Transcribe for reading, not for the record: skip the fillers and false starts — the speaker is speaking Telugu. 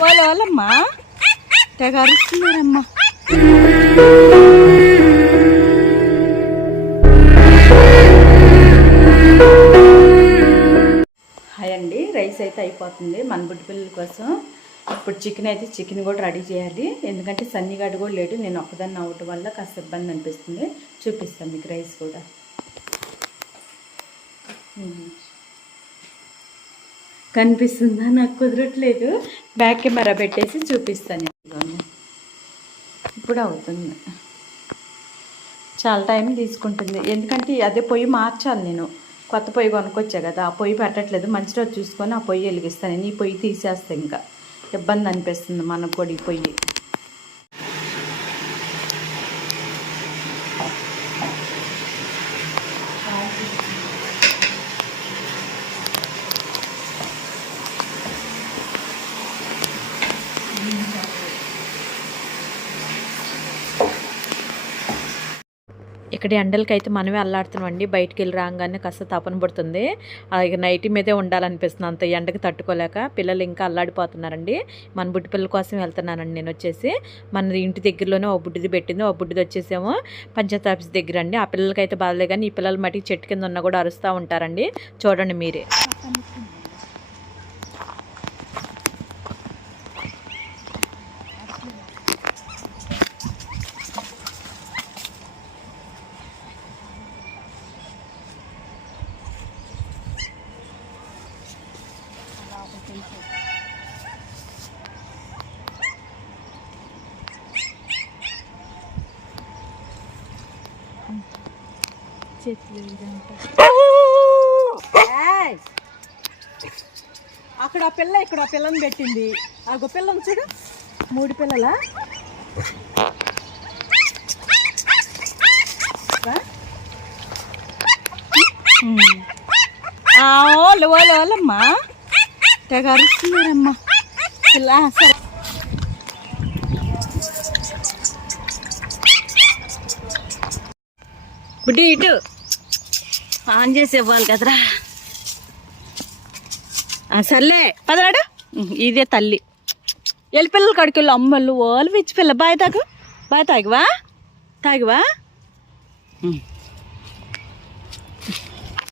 వాళ్ళమ్మా తెగ అరుస్తున్నారమ్మా. హాయ్ అండి, రైస్ అయితే అయిపోతుంది మన బుడ్డి పిల్లల కోసం. ఇప్పుడు చికెన్ కూడా రెడీ చేయాలి, ఎందుకంటే సన్నిగాడు కూడా లేడు. నేను ఒక్కదాన్ని అవ్వటం వల్ల కాస్త ఇబ్బంది అనిపిస్తుంది. చూపిస్తాను మీకు రైస్ కూడా. కనిపిస్తుందా? నాకు కుదరట్లేదు. బ్యాక్ కెమెరా పెట్టేసి చూపిస్తాను. ఇప్పుడు అవుతుంది. చాలా టైం తీసుకుంటుంది, ఎందుకంటే అదే పొయ్యి మార్చాలి. నేను కొత్త పొయ్యి కొనుక్కొచ్చా కదా, ఆ పొయ్యి పెట్టట్లేదు. మంచి రోజు చూసుకొని ఆ పొయ్యి వెలిగిస్తాను. నేను ఈ పొయ్యి తీసేస్తే ఇంకా ఇబ్బంది అనిపిస్తుంది మనకు కూడా ఈ పొయ్యి. ఇక్కడ ఎండలకి అయితే మనమే అల్లాడుతున్నామండి. బయటికి వెళ్ళి రాగానే కాస్త తపన పడుతుంది. ఇక నైటీ మీదే ఉండాలనిపిస్తుంది, అంత ఎండకి తట్టుకోలేక. పిల్లలు ఇంకా అల్లాడిపోతున్నారండి. మన బుడ్డి పిల్లల కోసం వెళ్తున్నానండి నేను. వచ్చేసి మన ఇంటి దగ్గరలోనే ఓ బుడ్డిది పెట్టింది. ఓ బుడ్డిది వచ్చేసేమో పంచాయతీ ఆఫీస్ దగ్గర అండి. ఆ పిల్లలకి అయితే బాధలే, కానీ ఈ పిల్లల మటుకు చెట్టు కింద ఉన్నా కూడా అరుస్తూ ఉంటారండి. చూడండి మీరే. అక్కడ పిల్ల, ఇక్కడ పిల్లని పెట్టింది. ఆ పిల్లని చూడు, 3 పిల్లలా. వాళ్ళమ్మా తెగ అరుస్తున్నారమ్మా పిల్ల. సరే బుడ్డి ఇటు ఆన్ చేసి ఇవ్వాలి కదరా. సర్లే పదరాడు. ఇదే తల్లి. వెళ్ళి పిల్లలు కడికి వెళ్ళి అమ్మలు వాళ్ళు పిచ్చి పిల్ల. బాయ్ తాగు, బాయ్ తాగివా.